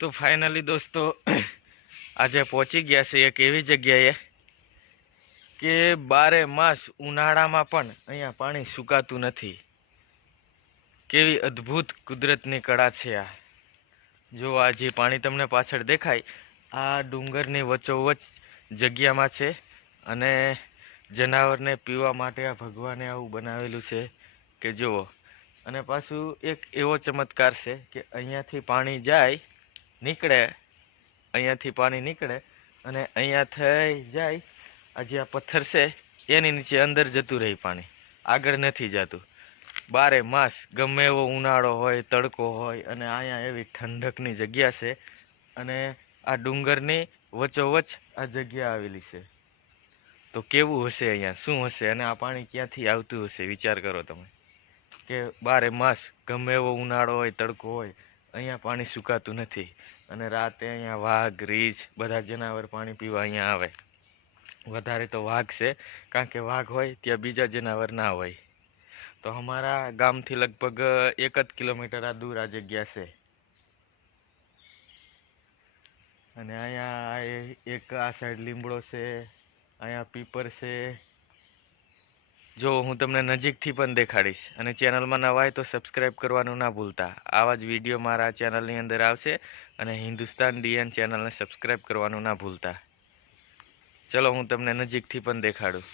તો ફાઇનલી દોસ્તો, આજે પહોંચી ગયા છે એક એવી જગ્યાએ કે બારે માસ ઉનાળામાં પણ અહીંયા પાણી સુકાતું નથી. કેવી અદ્ભુત કુદરતની કળા છે આ. જો આ જે પાણી તમને પાછળ દેખાય, આ ડુંગરની વચ્ચોવચ્ચ જગ્યામાં છે અને જનાવરને પીવા માટે આ ભગવાને આવું બનાવેલું છે કે જુઓ. અને પાછું એક એવો ચમત્કાર છે કે અહીંયાથી પાણી જાય નીકળે, અહીંયાથી પાણી નીકળે અને અહીંયા થઈ જાય, આ જે આ પથ્થર છે, એની નીચે અંદર જતું રહે પાણી. આગળ નથી જતું. બારે માસ ગમે એવો ઉનાળો હોય, તડકો હોય અને અહીંયા એવી ઠંડકની જગ્યા છે અને આ ડુંગરની વચોવચ આ જગ્યા આવેલી છે. તો કેવું હશે અહીંયા? શું હશે? અને આ પાણી ક્યાંથી આવતું હશે? વિચાર કરો તમે. કે બારે માસ ગમે એવો ઉનાળો હોય, તડકો હોય અહીંયા પાણી સુકાતું નથી. અને રાતે અહીંયા વાઘ રીછ બધા જનાવર પાણી પીવા અહીંયા આવે. વધારે તો વાઘ છે, કારણ કે વાઘ હોય ત્યાં બીજા જનાવર ના હોય. તો અમારા ગામથી લગભગ એક જ કિલોમીટર આ દૂર આ જગ્યા છે. અને અહીંયા એક આ સાઈડ લીમડો છે, અહીંયા પીપર છે જો હું તમને નજીકથી પણ દેખાડીશ અને ચેનલમાં નવા હોય તો સબસ્ક્રાઈબ કરવાનું ના ભૂલતા. આવા જ વીડિયો મારા ચેનલની અંદર આવશે અને હિન્દુસ્તાન ડીએન ચેનલને સબસ્ક્રાઈબ કરવાનું ના ભૂલતા. ચલો હું તમને નજીકથી પણ દેખાડું.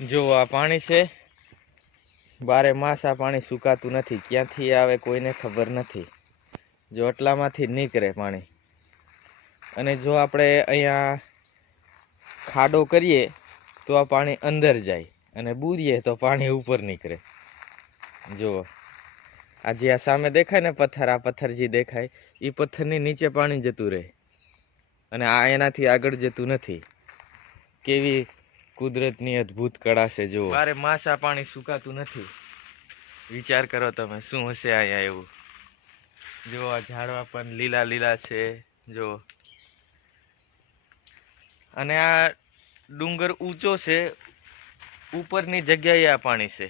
જો આ પાણી છે, બારે માસ આ પાણી સુકાતું નથી. ક્યાંથી આવે કોઈને ખબર નથી. જો આટલામાંથી નીકળે પાણી. અને જો આપણે અહીંયા ખાડો કરીએ, તો આ પાણી અંદર જાય અને બૂરીએ તો પાણી ઉપર નીકળે. જુઓ. આ જે આ સામે દેખાય ને પથ્થર, આ પથ્થર જે દેખાય, એ પથ્થરની નીચે પાણી જતું રહે. અને આ એનાથી આગળ જતું નથી. કેવી કુદરતની અદ્ભુત કળા છે, જુઓ. મારે માસ આ પાણી સુકાતું નથી. વિચાર કરો તમે, શું હશે અહીંયા એવું? જુઓ, આ ઝાડવા પણ લીલા લીલા છે જો અને આ ડુંગર ઊંચો છે, ઉપરની જગ્યાએ આ પાણી છે.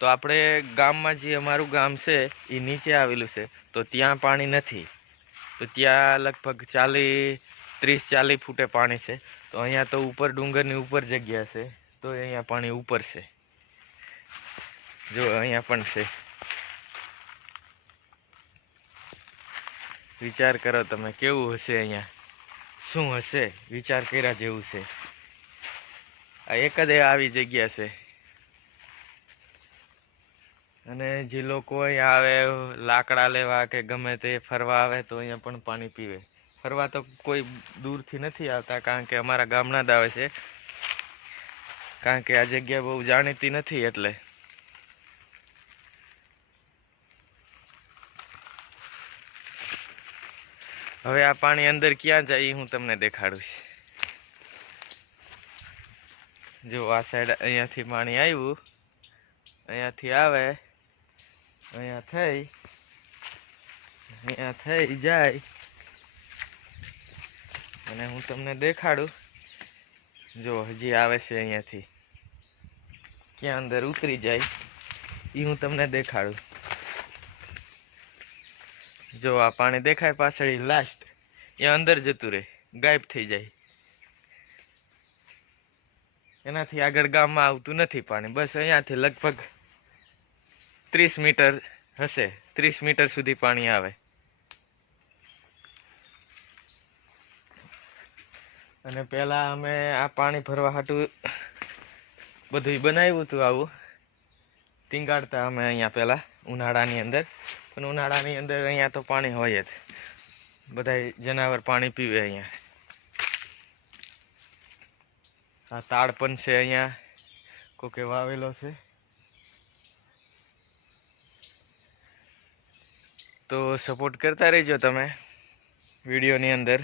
તો આપણે ગામમાં જે અમારું ગામ છે, એ નીચે આવેલું છે, તો ત્યાં પાણી નથી. તો ત્યાં લગભગ ચાલી ત્રીસ ચાલીસ ફૂટે પાણી છે. તો અહીંયા તો ઉપર ડુંગરની ઉપર જગ્યા છે, તો અહીંયા પાણી ઉપર છે. જો અહીંયા પણ છે. વિચાર કરો તમે, કેવું હશે અહીંયા? શું હશે? વિચાર કર્યા જેવું છે. આ એક જ આવી જગ્યા છે. અને જે લોકો અહીંયા આવે, લાકડા લેવા કે ગમે તે ફરવા આવે તો અહીંયા પણ પાણી પીવે. ફરવા તો કોઈ દૂરથી નથી આવતા, કારણ કે અમારા ગામના જ આવે છે. કારણ કે આ જગ્યા બહુ જાણીતી નથી એટલે. હવે આ પાણી અંદર ક્યાં જાય હું તમને દેખાડીશ જો આ સાઈડ અહીંયાથી પાણી આવ્યું, અહીંયાથી આવે, અહીંયા થઈ અહીંયા થઈ જાય. અને હું તમને દેખાડું, જો હજી આવે છે અહીંયાથી. ક્યાં અંદર ઉતરી જાય, એ હું તમને દેખાડું. જો આ પાણી દેખાય પાછળ લાસ્ટ એ અંદર જતું રહે, ગાયબ થઈ જાય. એનાથી આગળ ગામમાં આવતું નથી પાણી. બસ અહીંયાથી લગભગ ત્રીસ મીટર હશે. ત્રીસ મીટર સુધી પાણી આવે. અને પહેલા અમે આ પાણી ભરવા હાટું બધું બનાવ્યું હતું આવું. ટીંગાડતા અમે અહીંયા પહેલાં ઉનાળાની અંદર. પણ ઉનાળાની અંદર અહીંયા તો પાણી હોય જ. બધા જનાવર પાણી પીવે અહીંયા. આ તાડ પણ છે અહીંયા. કોકે વાવેલો છે. તો સપોર્ટ કરતા રહેજો તમે વિડીયોની અંદર.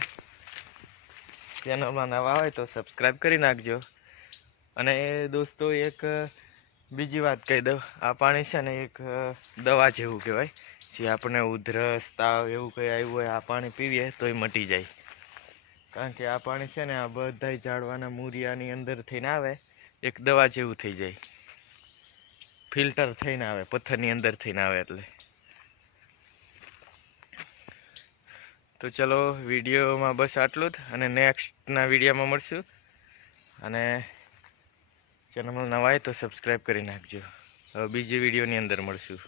ચેનલમાં નવા હોય તો સબસ્ક્રાઈબ કરી નાખજો. અને દોસ્તો એક બીજી વાત કહી દઉં. આ પાણી છે ને એક દવા જેવું કહેવાય. પછી આપણે ઉધરસ, તાવ એવું કંઈ આવ્યું હોય, આ પાણી પીવીએ તોય મટી જાય. કારણ કે આ પાણી છે ને, આ બધા ઝાડવાના મૂરિયાની અંદર થઈને આવે, એક દવા જેવું થઈ જાય. ફિલ્ટર થઈને આવે, પથ્થરની અંદર થઈને આવે એટલે. તો ચલો, વિડીયોમાં બસ આટલું જ, અને નેક્સ્ટના વિડીયોમાં મળશું. અને ચેનલ નવા તો સબસ્ક્રાઈબ કરી નાખજો. હવે બીજી વિડીયોની અંદર મળશું.